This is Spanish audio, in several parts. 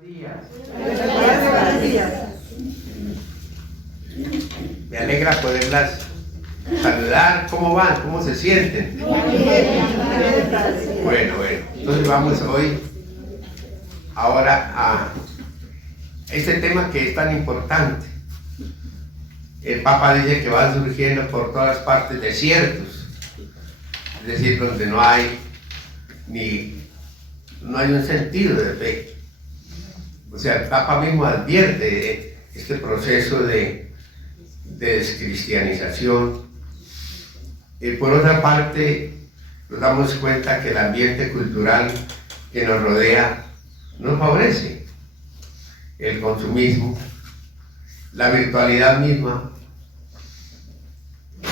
Buenos días. Me alegra poderlas saludar. ¿Cómo van? ¿Cómo se sienten? Bueno. Entonces vamos hoy ahora a este tema que es tan importante. El Papa dice que van surgiendo por todas partes desiertos, es decir, donde no hay un sentido de fe. O sea, el Papa mismo advierte este proceso de descristianización. Por otra parte, nos damos cuenta que el ambiente cultural que nos rodea nos favorece. El consumismo, la virtualidad misma,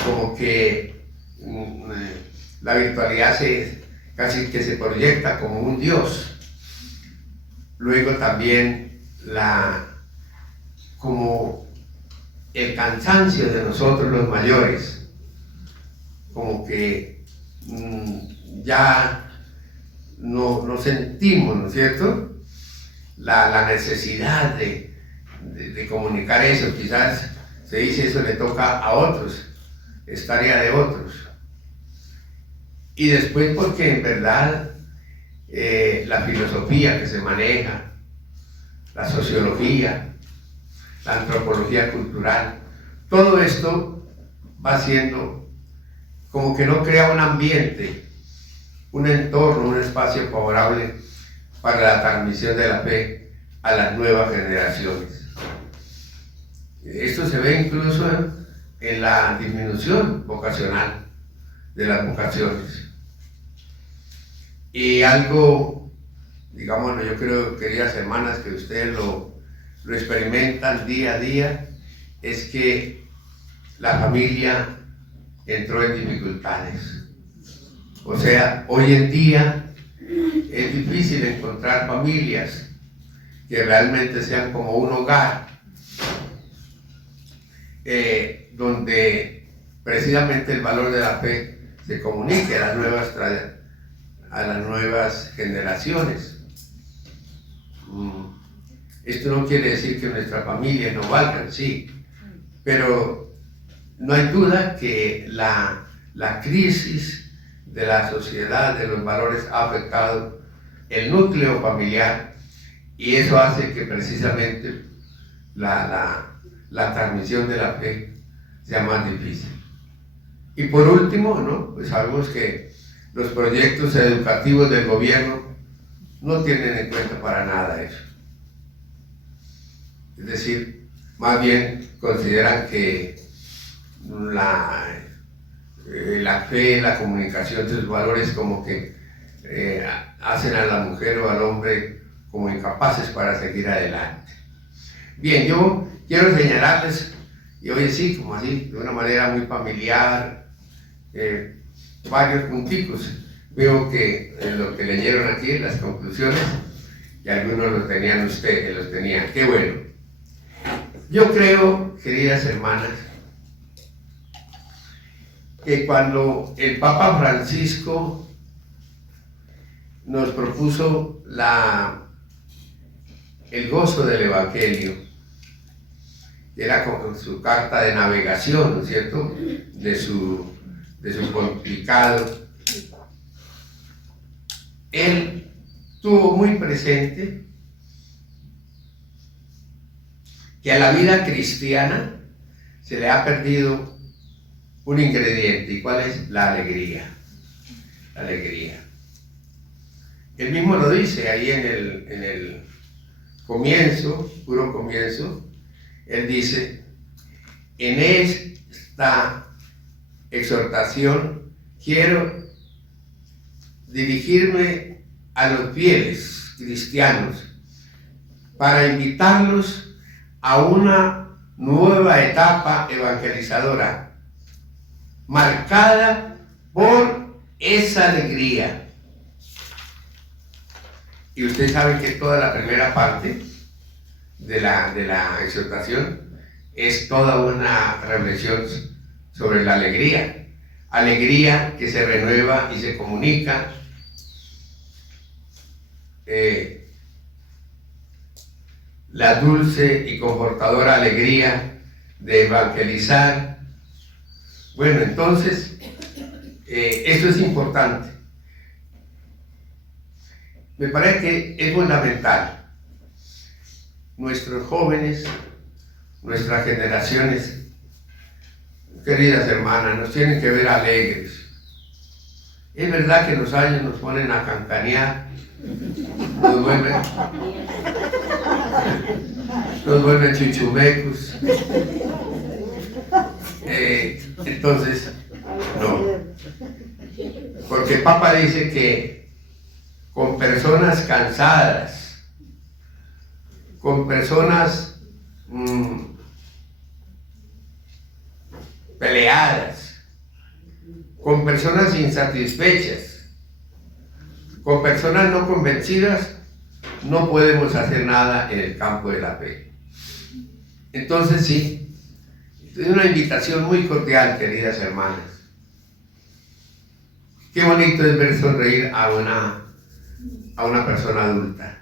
como que la virtualidad casi que se proyecta como un Dios. Luego también como el cansancio de nosotros los mayores, como que ya no sentimos, ¿no es cierto?, la necesidad de comunicar eso. Quizás se dice eso le toca a otros, es tarea de otros. Y después porque en verdad la filosofía que se maneja, la sociología, la antropología cultural, todo esto va siendo como que no crea un ambiente, un entorno, un espacio favorable para la transmisión de la fe a las nuevas generaciones. Esto se ve incluso en la disminución vocacional de las vocaciones. Y algo, digamos, yo creo, queridas hermanas, que ustedes lo experimentan día a día, es que la familia entró en dificultades. O sea, hoy en día es difícil encontrar familias que realmente sean como un hogar, donde precisamente el valor de la fe se comunique a las nuevas generaciones. Esto no quiere decir que nuestras familias no valgan, sí, pero no hay duda que la crisis de la sociedad, de los valores, ha afectado el núcleo familiar, y eso hace que precisamente la transmisión de la fe sea más difícil. Y por último, ¿no?, pues sabemos que los proyectos educativos del gobierno no tienen en cuenta para nada eso. Es decir, más bien consideran que la fe, la comunicación de sus valores, como que hacen a la mujer o al hombre como incapaces para seguir adelante. Bien, yo quiero señalarles, y hoy sí, como así, de una manera muy familiar, varios punticos. Veo que en lo que leyeron aquí, en las conclusiones, y algunos los tenían ustedes, los tenían. Qué bueno. Yo creo, queridas hermanas, que cuando el Papa Francisco nos propuso el gozo del Evangelio, que era como su carta de navegación, ¿no es cierto?, de su pontificado, él tuvo muy presente que a la vida cristiana se le ha perdido un ingrediente. ¿Y cuál es? La alegría. La alegría. Él mismo lo dice ahí en el comienzo, puro comienzo. Él dice: en esta exhortación quiero dirigirme a los fieles cristianos para invitarlos a una nueva etapa evangelizadora, marcada por esa alegría. Y ustedes saben que toda la primera parte de la exhortación es toda una reflexión sobre la alegría. Alegría que se renueva y se comunica la dulce y confortadora alegría de evangelizar. Bueno, entonces, esto es importante. Me parece que es fundamental. Nuestros jóvenes, nuestras generaciones, queridas hermanas, nos tienen que ver alegres. Es verdad que los años nos ponen a cancanear, nos vuelven chuchumecos. Entonces, no. Porque el Papa dice que con personas cansadas, con personas peleadas, con personas insatisfechas, con personas no convencidas, no podemos hacer nada en el campo de la fe. Entonces sí, es una invitación muy cordial, queridas hermanas. Qué bonito es ver sonreír a una persona adulta,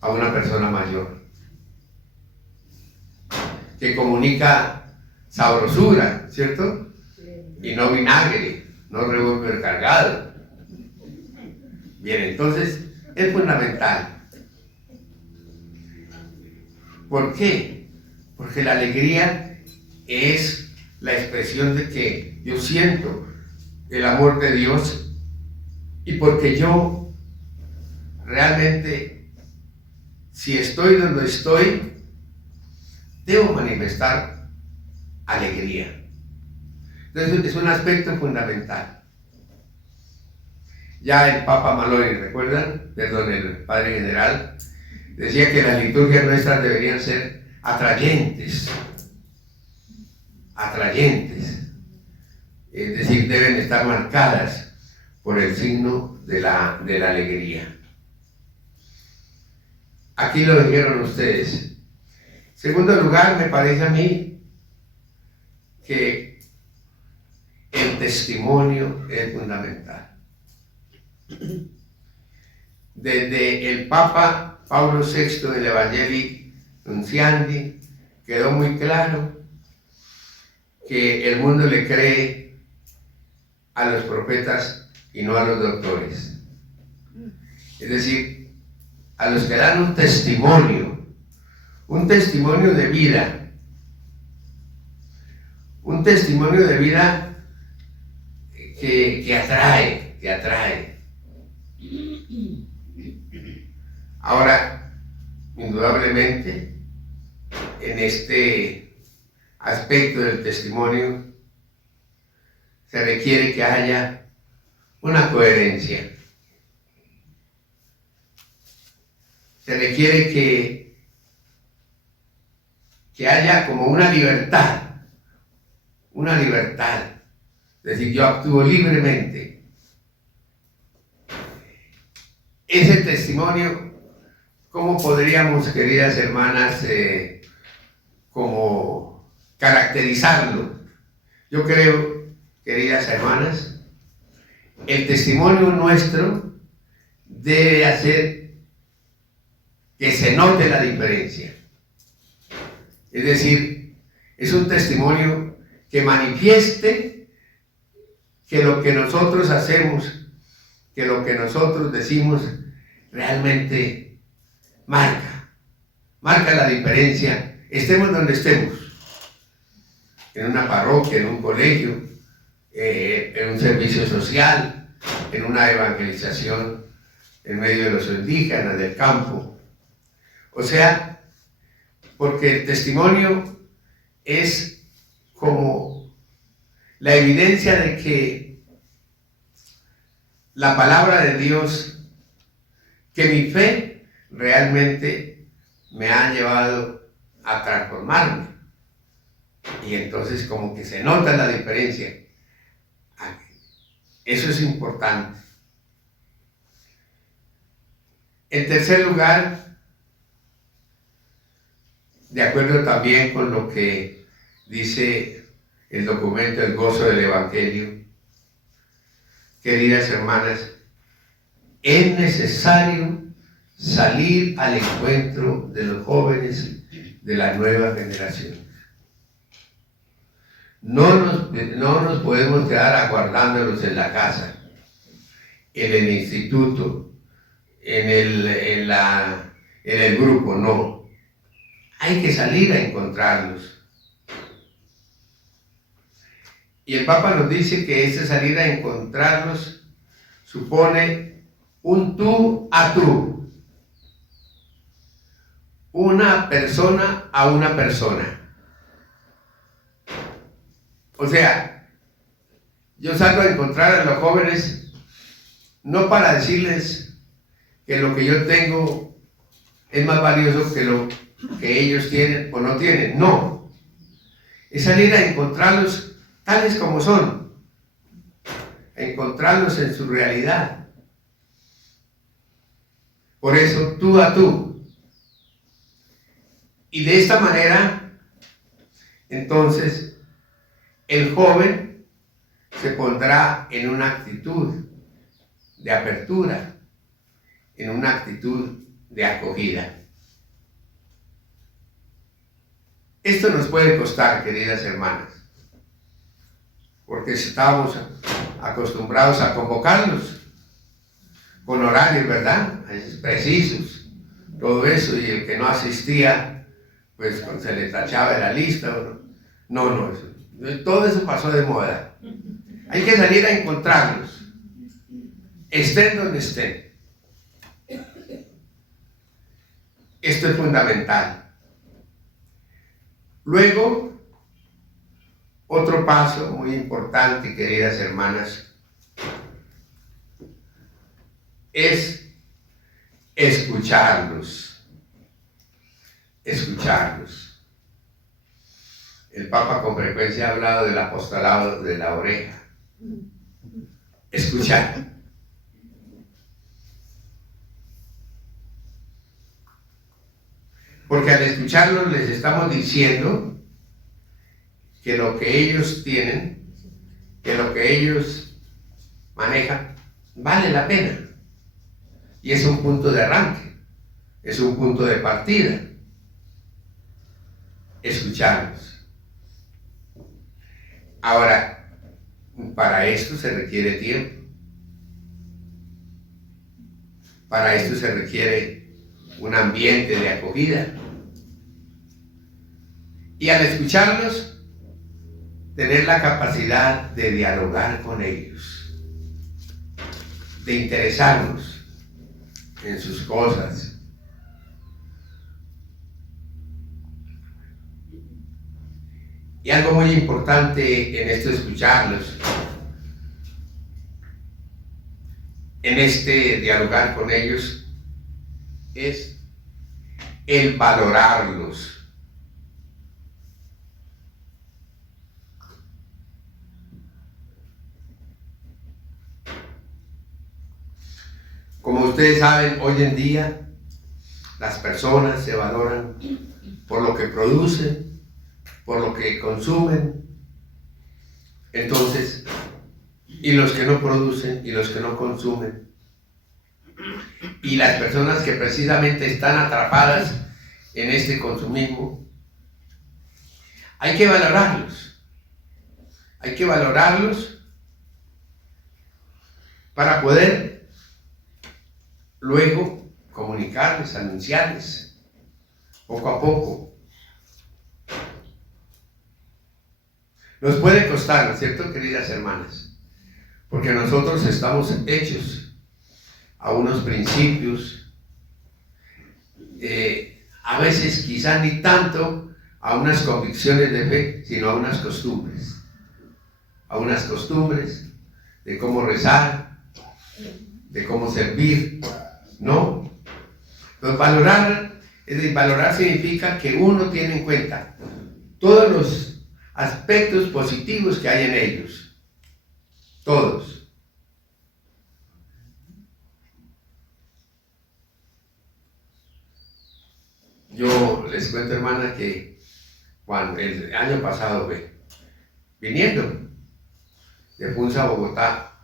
a una persona mayor, que comunica sabrosura, ¿cierto? Y no vinagre, no revólver cargado. Bien, entonces es fundamental. ¿Por qué? Porque la alegría es la expresión de que yo siento el amor de Dios y porque yo realmente, si estoy donde estoy, debo manifestar alegría. Entonces es un aspecto fundamental. Ya el Papa Malloy, ¿recuerdan? Perdón, el Padre General, decía que las liturgias nuestras deberían ser atrayentes. Es decir, deben estar marcadas por el signo de la alegría. Aquí lo dijeron ustedes. En segundo lugar, me parece a mí que el testimonio es fundamental. Desde el Papa Pablo VI del Evangelii Nuntiandi quedó muy claro que el mundo le cree a los profetas y no a los doctores. Es decir, a los que dan un testimonio de vida, un testimonio de vida que atrae. Ahora, indudablemente, en este aspecto del testimonio, se requiere que haya una coherencia. Se requiere que haya como una libertad. Es decir, yo actúo libremente. Ese testimonio, ¿cómo podríamos, queridas hermanas, como caracterizarlo? Yo creo, queridas hermanas, el testimonio nuestro debe hacer que se note la diferencia. Es decir, es un testimonio que manifieste que lo que nosotros hacemos, que lo que nosotros decimos, realmente marca la diferencia, estemos donde estemos, en una parroquia, en un colegio, en un servicio social, en una evangelización en medio de los indígenas, del campo. O sea, porque el testimonio es como la evidencia de que la palabra de Dios, que mi fe realmente me ha llevado a transformarme. Y entonces como que se nota la diferencia. Eso es importante. En tercer lugar, de acuerdo también con lo que dice el documento El Gozo del Evangelio, queridas hermanas, es necesario salir al encuentro de los jóvenes de la nueva generación. No nos podemos quedar aguardándolos en la casa, en el instituto, en el grupo, no. Hay que salir a encontrarlos. Y el Papa nos dice que ese salir a encontrarlos supone un tú a tú. Una persona a una persona. O sea, yo salgo a encontrar a los jóvenes no para decirles que lo que yo tengo es más valioso que lo que ellos tienen o no tienen. No. Es salir a encontrarlos tales como son. A encontrarlos en su realidad. Por eso, tú a tú. Y de esta manera, entonces, el joven se pondrá en una actitud de apertura, en una actitud de acogida. Esto nos puede costar, queridas hermanas, porque estábamos acostumbrados a convocarlos con horarios, ¿verdad? Precisos, todo eso, y el que no asistía, pues se le tachaba de la lista. No, todo eso pasó de moda. Hay que salir a encontrarlos, estén donde estén. Esto es fundamental. Luego, otro paso muy importante, queridas hermanas, es escucharlos. Escucharlos. El Papa con frecuencia ha hablado del apostolado de la oreja. Escuchar. Porque al escucharlos les estamos diciendo que lo que ellos tienen, que lo que ellos manejan, vale la pena. Y es un punto de arranque, es un punto de partida. Escucharlos. Ahora, para esto se requiere tiempo. Para esto se requiere un ambiente de acogida. Y al escucharlos, tener la capacidad de dialogar con ellos, de interesarnos en sus cosas. Y algo muy importante en esto de escucharlos, en este dialogar con ellos, es el valorarlos. Como ustedes saben, hoy en día las personas se valoran por lo que producen, por lo que consumen. Entonces, y los que no producen y los que no consumen, y las personas que precisamente están atrapadas en este consumismo, hay que valorarlos. Hay que valorarlos para poder luego comunicarles, anunciarles, poco a poco. Nos puede costar, ¿no es cierto, queridas hermanas? Porque nosotros estamos hechos a unos principios, a veces quizá ni tanto a unas convicciones de fe, sino a unas costumbres. A unas costumbres de cómo rezar, de cómo servir, ¿no? Entonces, valorar significa que uno tiene en cuenta todos los aspectos positivos que hay en ellos. Todos. Yo les cuento, hermana, que cuando el año pasado, viniendo de Funza a Bogotá,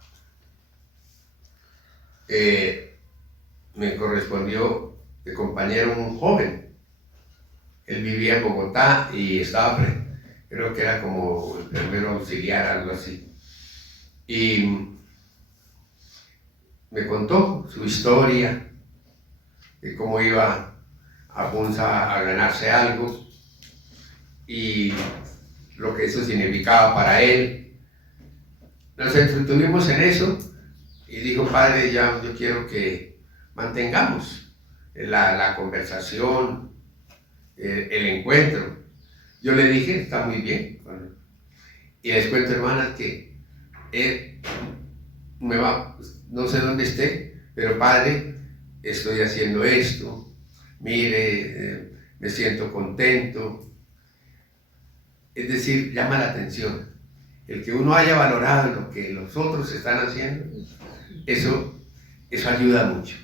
me correspondió de compañero un joven. Él vivía en Bogotá y estaba, creo que era como el primero auxiliar, algo así. Y me contó su historia, de cómo iba a Funza a ganarse algo y lo que eso significaba para él. Nos entretuvimos en eso y dijo: padre, ya yo quiero que mantengamos la conversación, el encuentro. Yo le dije: está muy bien. Y les cuento, hermanas, que no sé dónde esté, pero padre, estoy haciendo esto, mire, me siento contento. Es decir, llama la atención. El que uno haya valorado lo que los otros están haciendo, eso ayuda mucho.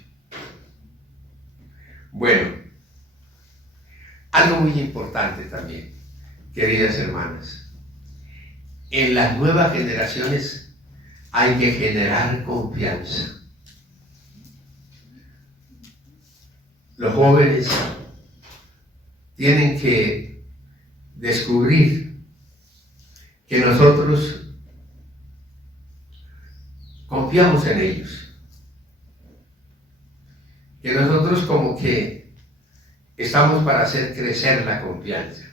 Bueno, algo muy importante también, queridas hermanas. En las nuevas generaciones hay que generar confianza. Los jóvenes tienen que descubrir que nosotros confiamos en ellos, que nosotros como que estamos para hacer crecer la confianza.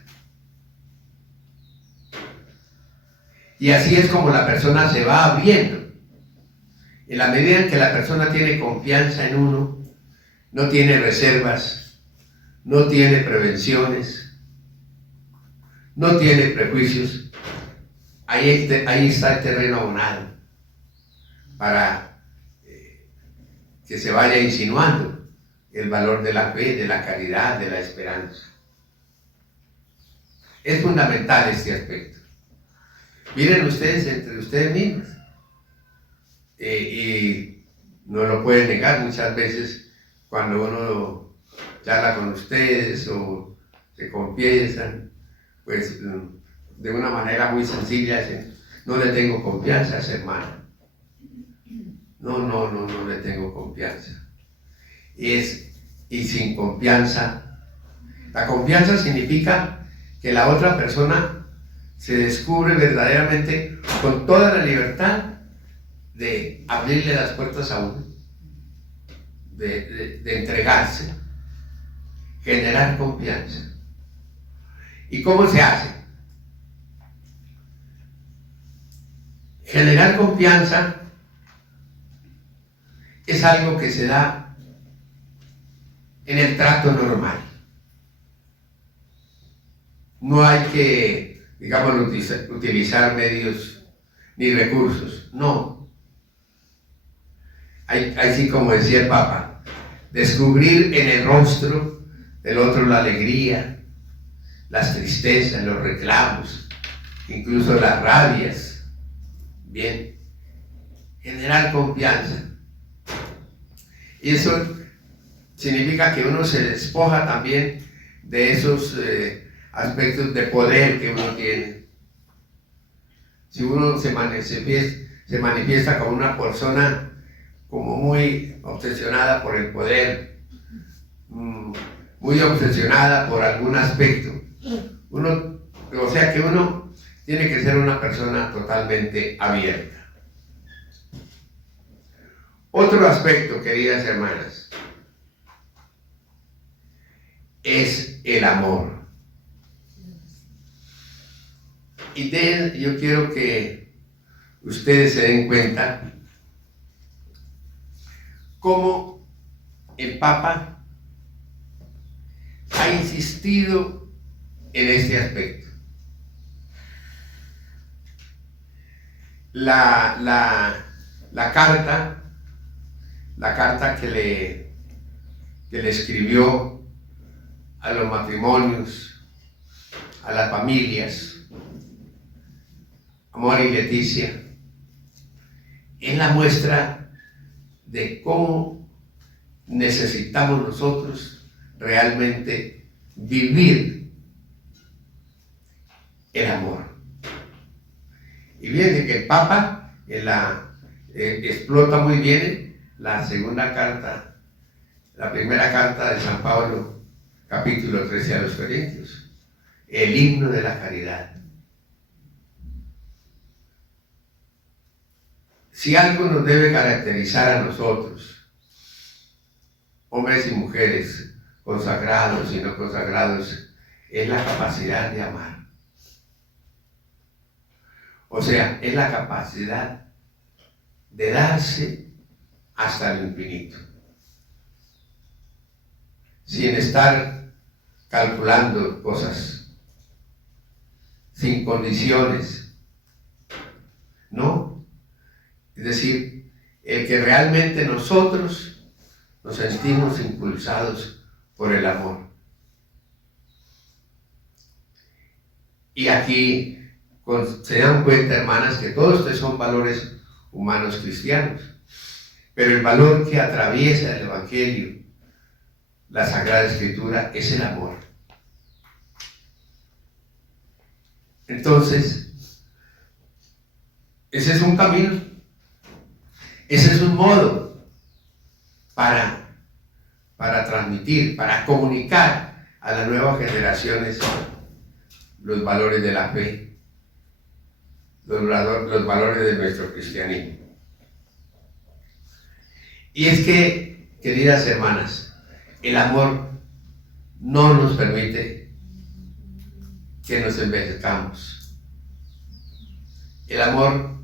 Y así es como la persona se va abriendo. En la medida en que la persona tiene confianza en uno, no tiene reservas, no tiene prevenciones, no tiene prejuicios, ahí está el terreno abonado para que se vaya insinuando el valor de la fe, de la caridad, de la esperanza. Es fundamental este aspecto. Miren ustedes entre ustedes mismos, y no lo pueden negar muchas veces cuando uno charla con ustedes o se confiesan, pues de una manera muy sencilla dicen: no le tengo confianza a ese hermano. No le tengo confianza. Y sin confianza, la confianza significa que la otra persona se descubre verdaderamente con toda la libertad de abrirle las puertas a uno, de entregarse, generar confianza. ¿Y cómo se hace? Generar confianza es algo que se da en el trato normal. No hay que, digamos, utilizar medios ni recursos, no. Así como decía el Papa, descubrir en el rostro del otro la alegría, las tristezas, los reclamos, incluso las rabias. Bien, generar confianza. Y eso significa que uno se despoja también de esos aspectos de poder que uno tiene. Si uno se manifiesta como una persona como muy obsesionada por el poder, muy obsesionada por algún aspecto, o sea que uno tiene que ser una persona totalmente abierta. Otro aspecto, queridas hermanas, es el amor. Y yo quiero que ustedes se den cuenta cómo el Papa ha insistido en este aspecto. La carta que le escribió a los matrimonios, a las familias, Amor y Leticia, es la muestra de cómo necesitamos nosotros realmente vivir el amor. Y fíjense que el Papa explota muy bien la segunda carta, la primera carta de San Pablo, capítulo 13 a los Corintios, el himno de la caridad. Si algo nos debe caracterizar a nosotros, hombres y mujeres, consagrados y no consagrados, es la capacidad de amar. O sea, es la capacidad de darse hasta el infinito, sin estar calculando cosas, sin condiciones, ¿no? Es decir, el que realmente nosotros nos sentimos impulsados por el amor. Y aquí se dan cuenta, hermanas, que todos estos son valores humanos cristianos, pero el valor que atraviesa el Evangelio, la Sagrada Escritura, es el amor. Entonces, ese es un camino, ese es un modo para transmitir, para comunicar a las nuevas generaciones los valores de la fe, los valores de nuestro cristianismo. Y es que, queridas hermanas, el amor no nos permite que nos envejezcamos. El amor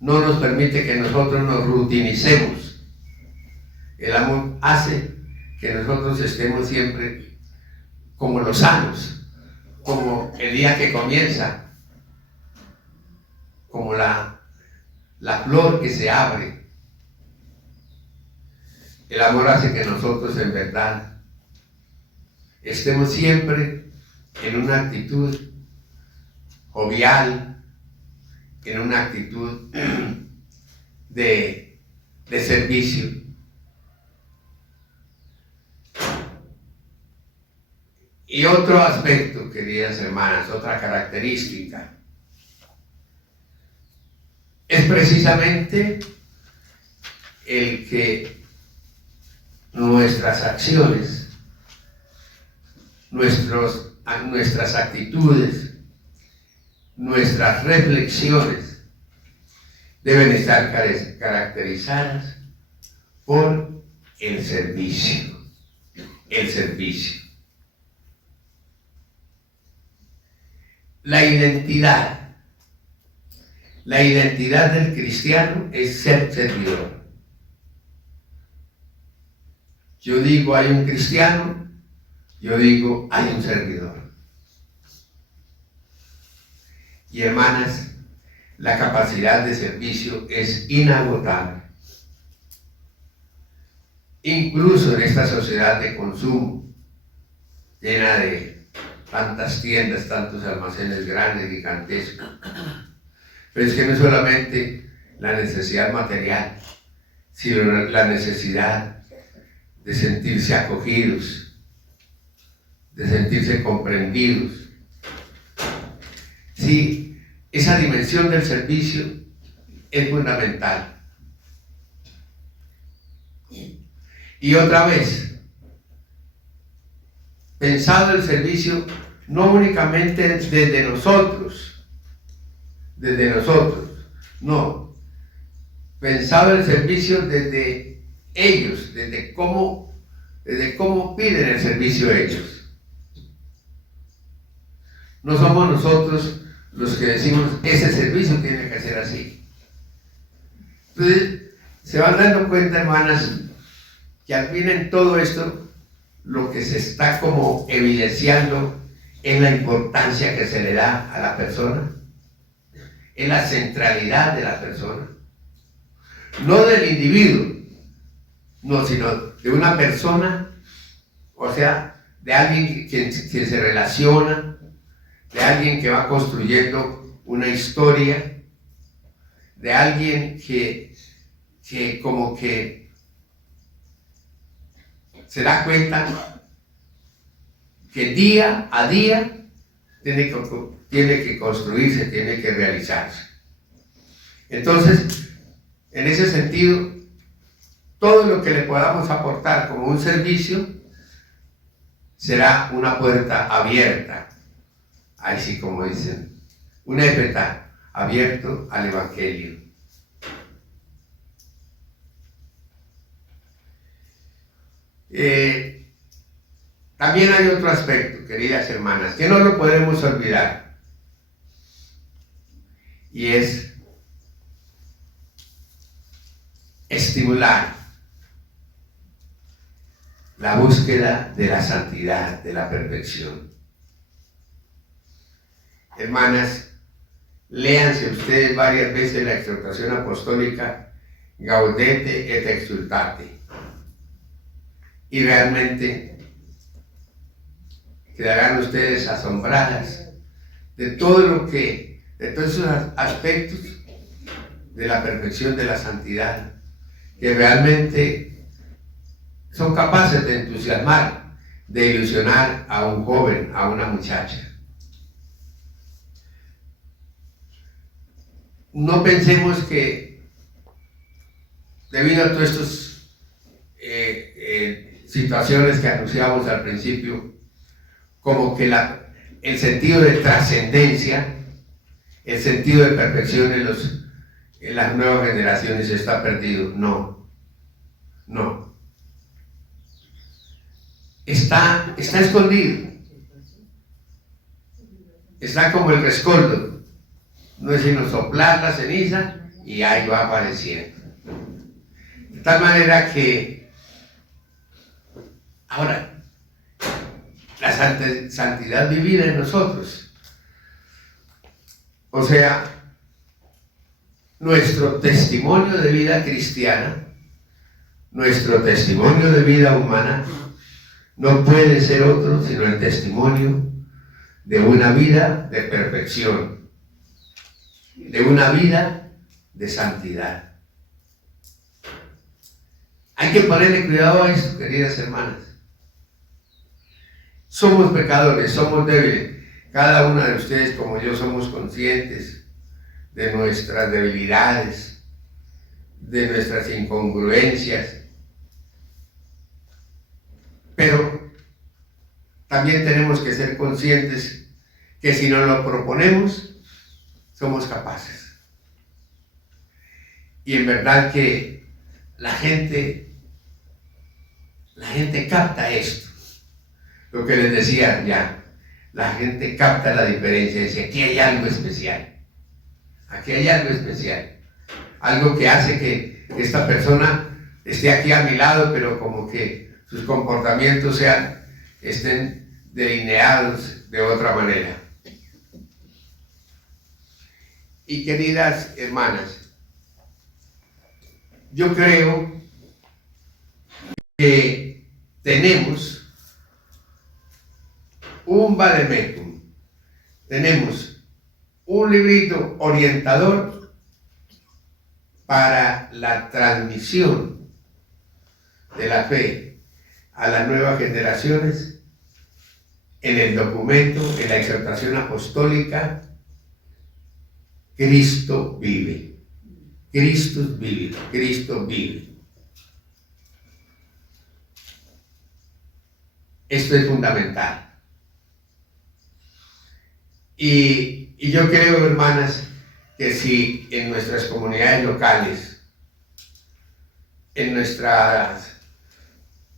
no nos permite que nosotros nos rutinicemos. El amor hace que nosotros estemos siempre como los sanos, como el día que comienza, como la flor que se abre. El amor hace que nosotros en verdad estemos siempre en una actitud jovial, en una actitud de servicio. Y otro aspecto, queridas hermanas, otra característica, es precisamente el que nuestras acciones, nuestras actitudes, nuestras reflexiones deben estar caracterizadas por el servicio. El servicio. La identidad del cristiano es ser servidor. Yo digo hay un cristiano, yo digo hay un servidor. Y hermanas, la capacidad de servicio es inagotable. Incluso en esta sociedad de consumo, llena de tantas tiendas, tantos almacenes grandes, gigantescos. Pero es que no es solamente la necesidad material, sino la necesidad de sentirse acogidos, de sentirse comprendidos. Sí, esa dimensión del servicio es fundamental. Y otra vez, pensado el servicio no únicamente desde nosotros, no, pensado el servicio desde ellos, desde cómo piden el servicio ellos. No somos nosotros los que decimos ese servicio tiene que ser así. Entonces se van dando cuenta, hermanas, que al fin en todo esto lo que se está como evidenciando es la importancia que se le da a la persona, es la centralidad de la persona, no del individuo, no, sino de una persona, o sea, de alguien que se relaciona, de alguien que va construyendo una historia, de alguien que como que se da cuenta que día a día tiene que construirse, tiene que realizarse. Entonces, en ese sentido, todo lo que le podamos aportar como un servicio será una puerta abierta, así como dicen, un éfeta abierto al Evangelio. También hay otro aspecto, queridas hermanas, que no lo podemos olvidar, y es estimular la búsqueda de la santidad, de la perfección. Hermanas, léanse ustedes varias veces la exhortación apostólica Gaudete et Exsultate, y realmente quedarán ustedes asombradas de todos esos aspectos de la perfección, de la santidad, que realmente son capaces de entusiasmar, de ilusionar a un joven, a una muchacha. No pensemos que debido a todas estas situaciones que anunciamos al principio, como que el sentido de trascendencia, el sentido de perfección en las nuevas generaciones está perdido. No, no. Está escondido. Está como el rescoldo. No es sino soplar la ceniza y ahí va apareciendo. De tal manera que ahora la santidad vivida en nosotros, o sea, nuestro testimonio de vida cristiana, nuestro testimonio de vida humana, no puede ser otro sino el testimonio de una vida de perfección, de una vida de santidad. Hay que ponerle cuidado a esto, queridas hermanas. Somos pecadores, somos débiles. Cada una de ustedes, como yo, somos conscientes de nuestras debilidades, de nuestras incongruencias. Pero también tenemos que ser conscientes que si nos lo proponemos, somos capaces. Y en verdad que la gente capta esto. Lo que les decía ya, la gente capta la diferencia, dice, aquí hay algo especial. Aquí hay algo especial. Algo que hace que esta persona esté aquí a mi lado, pero como que sus comportamientos estén delineados de otra manera. Y queridas hermanas, yo creo que tenemos un vademécum, tenemos un librito orientador para la transmisión de la fe a las nuevas generaciones en el documento, en la exhortación apostólica Cristo vive. Cristo vive, Cristo vive. Esto es fundamental. Y yo creo, hermanas, que si en nuestras comunidades locales, en nuestras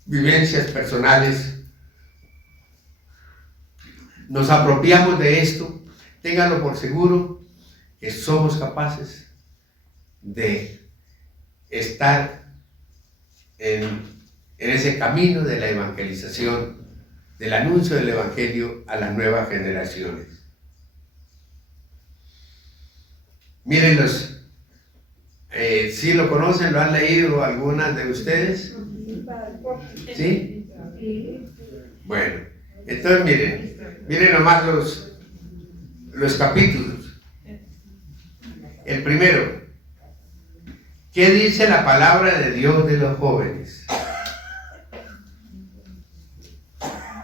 vivencias personales, nos apropiamos de esto, ténganlo por seguro que somos capaces de estar en ese camino de la evangelización, del anuncio del Evangelio a las nuevas generaciones. Mírenlos, ¿sí lo conocen? ¿Lo han leído algunas de ustedes? ¿Sí? Bueno, entonces miren nomás los capítulos. El primero, ¿qué dice la palabra de Dios de los jóvenes?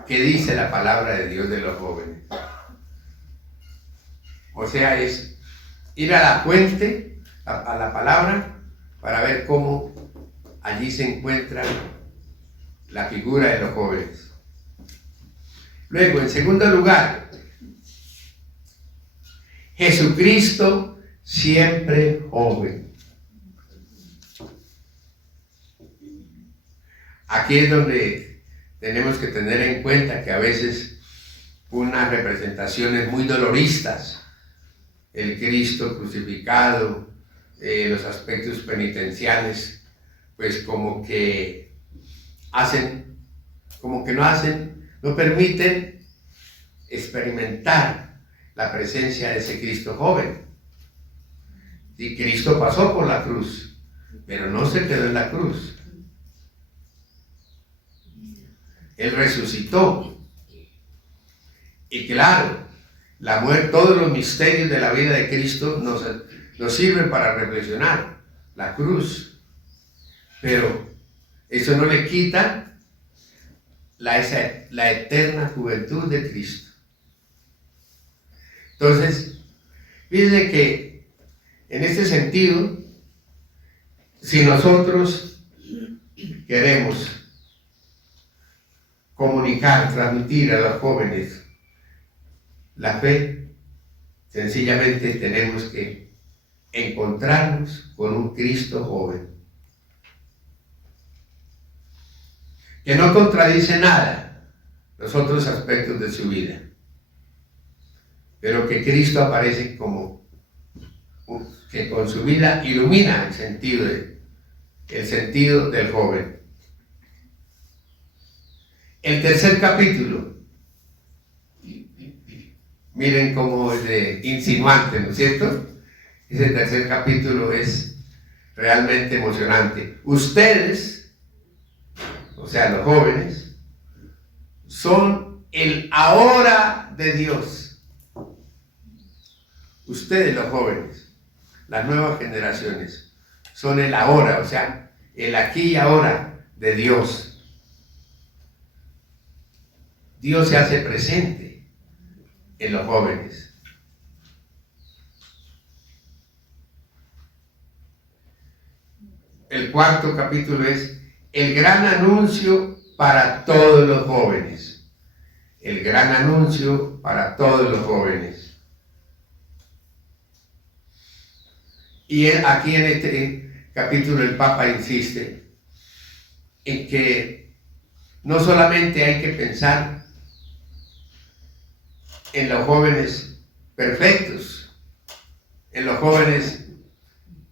¿Qué dice la palabra de Dios de los jóvenes? O sea, es ir a la fuente, a la palabra, para ver cómo allí se encuentra la figura de los jóvenes. Luego, en segundo lugar, Jesucristo siempre joven. Aquí es donde tenemos que tener en cuenta que a veces unas representaciones muy doloristas, el Cristo crucificado, los aspectos penitenciales, pues como que no permiten experimentar la presencia de ese Cristo joven. Y Cristo pasó por la cruz, pero no se quedó en la cruz. Él resucitó. Y claro, la muerte, todos los misterios de la vida de Cristo nos sirven para reflexionar. La cruz. Pero eso no le quita la eterna juventud de Cristo. Entonces, fíjense que en este sentido, si nosotros queremos comunicar, transmitir a los jóvenes la fe, sencillamente tenemos que encontrarnos con un Cristo joven, que no contradice nada los otros aspectos de su vida, pero que Cristo aparece como que con su vida ilumina el sentido del joven. El tercer capítulo, miren cómo es de insinuante, ¿no es cierto? Ese tercer capítulo es realmente emocionante. Ustedes, o sea, los jóvenes, son el ahora de Dios. Ustedes, los jóvenes, las nuevas generaciones, son el ahora, o sea, el aquí y ahora de Dios. Dios se hace presente en los jóvenes. El cuarto capítulo es el gran anuncio para todos los jóvenes. El gran anuncio para todos los jóvenes. Y aquí en este capítulo el Papa insiste en que no solamente hay que pensar en los jóvenes perfectos, en los jóvenes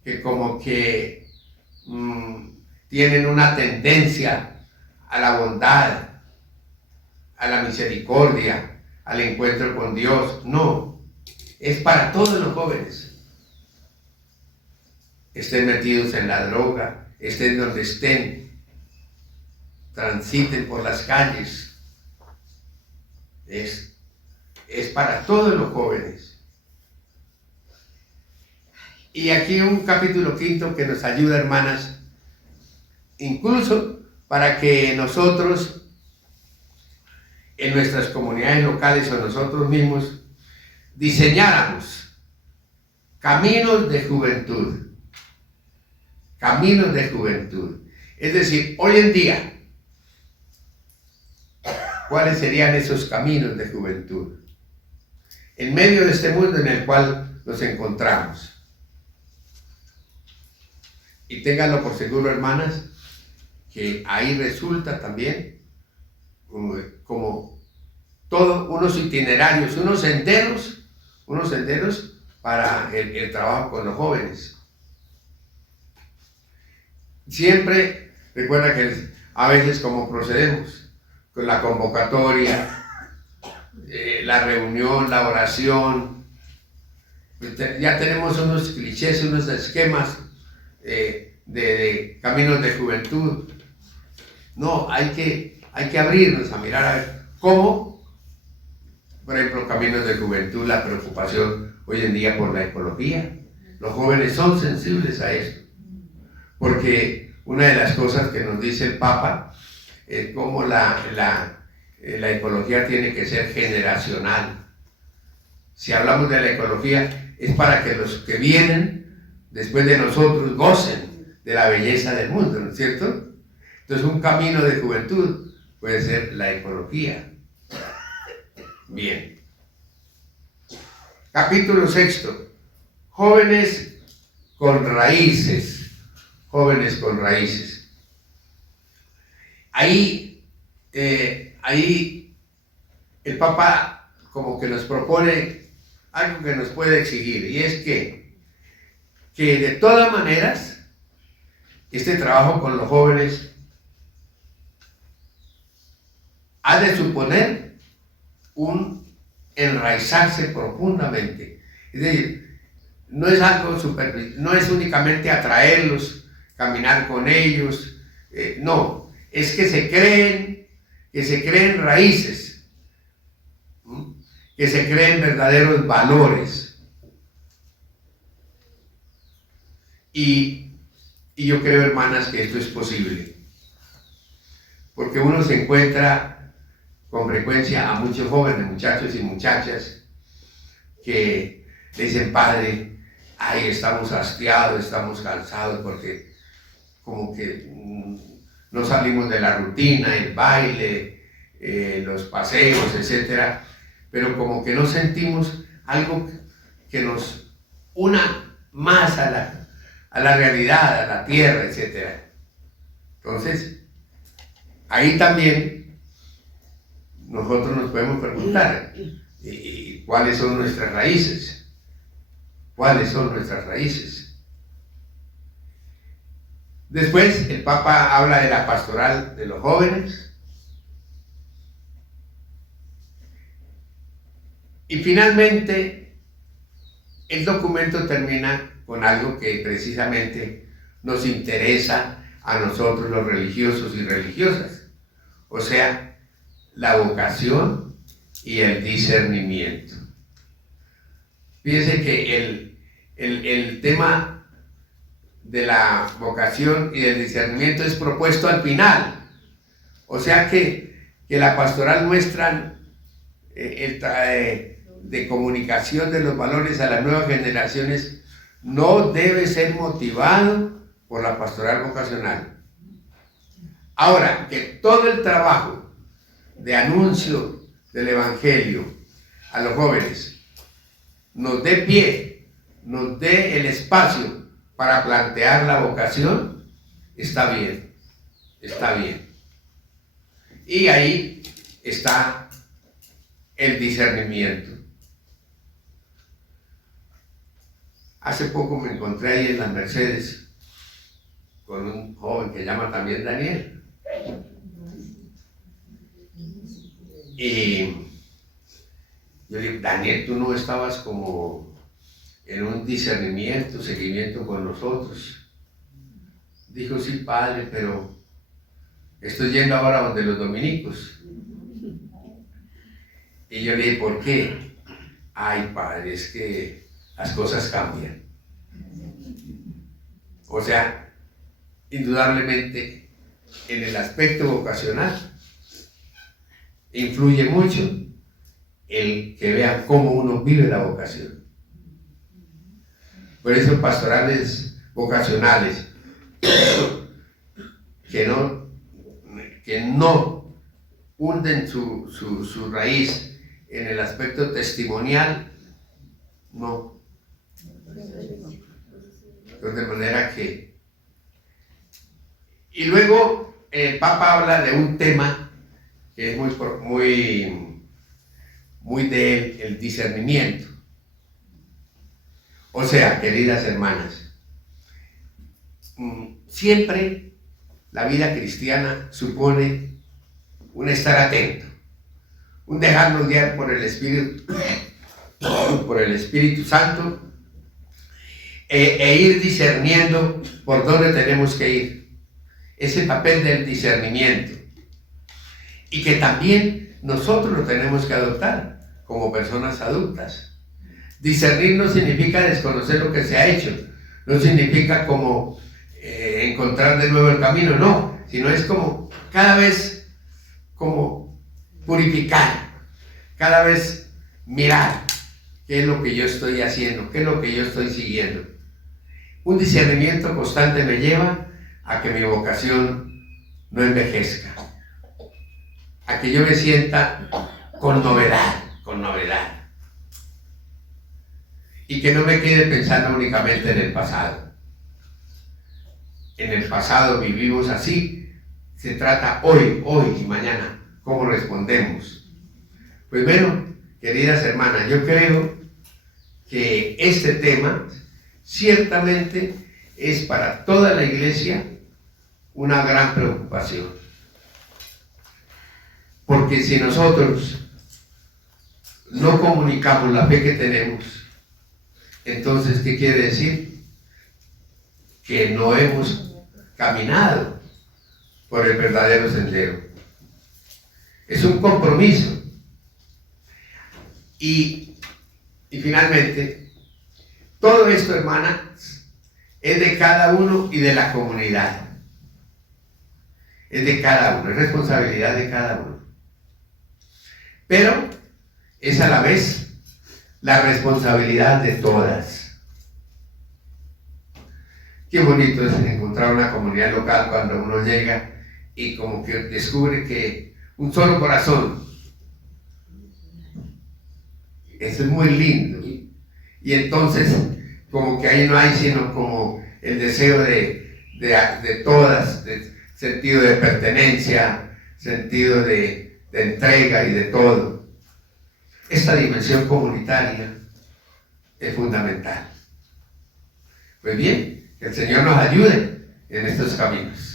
que como que tienen una tendencia a la bondad, a la misericordia, al encuentro con Dios. No, es para todos los jóvenes. Estén metidos en la droga, estén donde estén, transiten por las calles. Es para todos los jóvenes. Y aquí un capítulo quinto que nos ayuda, hermanas, incluso para que nosotros en nuestras comunidades locales o nosotros mismos diseñáramos caminos de juventud. Caminos de juventud. Es decir, hoy en día, ¿cuáles serían esos caminos de juventud? En medio de este mundo en el cual nos encontramos. Y ténganlo por seguro, hermanas, que ahí resulta también como todos unos itinerarios, unos senderos para el trabajo con los jóvenes. Siempre recuerda que a veces como procedemos con la convocatoria, la reunión, la oración, pues ya tenemos unos clichés, unos esquemas de caminos de juventud. No, hay que abrirnos a mirar a ver cómo, por ejemplo, caminos de juventud, la preocupación hoy en día por la ecología. Los jóvenes son sensibles a esto, porque una de las cosas que nos dice el Papa es cómo la ecología tiene que ser generacional. Si hablamos de la ecología es para que los que vienen después de nosotros gocen de la belleza del mundo, ¿no es cierto? Entonces un camino de juventud puede ser la ecología. Bien. Capítulo 6. Jóvenes con raíces. Jóvenes con raíces. Ahí el Papa como que nos propone algo que nos puede exigir, y es que de todas maneras este trabajo con los jóvenes ha de suponer un enraizarse profundamente. Es decir, no es algo no es únicamente atraerlos, caminar con ellos, no, es que se creen raíces, que se creen verdaderos valores. Y yo creo, hermanas, que esto es posible, porque uno se encuentra con frecuencia a muchos jóvenes, muchachos y muchachas, que le dicen: padre, ay, estamos hastiados, estamos cansados, porque como que no salimos de la rutina, el baile, los paseos, etcétera, pero como que no sentimos algo que nos una más a la realidad, a la tierra, etcétera. Entonces, ahí también nosotros nos podemos preguntar, ¿cuáles son nuestras raíces? ¿Cuáles son nuestras raíces? Después, el Papa habla de la pastoral de los jóvenes. Y finalmente, el documento termina con algo que precisamente nos interesa a nosotros los religiosos y religiosas, o sea, la vocación y el discernimiento. Fíjense que el tema de la vocación y del discernimiento es propuesto al final, o sea que la pastoral muestra de comunicación de los valores a las nuevas generaciones no debe ser motivado por la pastoral vocacional. Ahora, que todo el trabajo de anuncio del Evangelio a los jóvenes nos dé pie, nos dé el espacio para plantear la vocación, está bien, está bien. Y ahí está el discernimiento. Hace poco me encontré ahí en las Mercedes con un joven que llama también Daniel. Y yo le digo: Daniel, tú no estabas como en un discernimiento, seguimiento con nosotros. Dijo: sí, padre, pero estoy yendo ahora donde los dominicos. Y yo le dije: ¿por qué? Ay, padre, es que las cosas cambian. O sea, indudablemente en el aspecto vocacional influye mucho el que vean cómo uno vive la vocación. Por eso pastorales vocacionales que no hunden su raíz en el aspecto testimonial, no. Entonces, de manera que... Y luego el Papa habla de un tema que es muy de el discernimiento. O sea, queridas hermanas, siempre la vida cristiana supone un estar atento, un dejarnos guiar por el Espíritu Santo, e ir discerniendo por dónde tenemos que ir. Ese papel del discernimiento. Y que también nosotros lo tenemos que adoptar como personas adultas. Discernir no significa desconocer lo que se ha hecho, no significa como encontrar de nuevo el camino, no, sino es como cada vez como purificar, cada vez mirar qué es lo que yo estoy haciendo, qué es lo que yo estoy siguiendo. un discernimiento constante me lleva a que mi vocación no envejezca, a que yo me sienta con novedad, y que no me quede pensando únicamente en el pasado. En el pasado vivimos así, se trata hoy y mañana, cómo respondemos. Pues bueno, queridas hermanas, yo creo que este tema ciertamente es para toda la iglesia una gran preocupación. Porque si nosotros no comunicamos la fe que tenemos, entonces, ¿qué quiere decir? Que no hemos caminado por el verdadero sendero. Es un compromiso. Y finalmente, todo esto, hermanas, es de cada uno y de la comunidad. Es de cada uno, es responsabilidad de cada uno. Pero es a la vez la responsabilidad de todas. Qué bonito es encontrar una comunidad local cuando uno llega y como que descubre que un solo corazón. Eso es muy lindo. Y entonces, como que ahí no hay sino como el deseo de todas, de sentido de pertenencia, sentido de entrega y de todo. Esta dimensión comunitaria es fundamental. Pues bien, que el Señor nos ayude en estos caminos.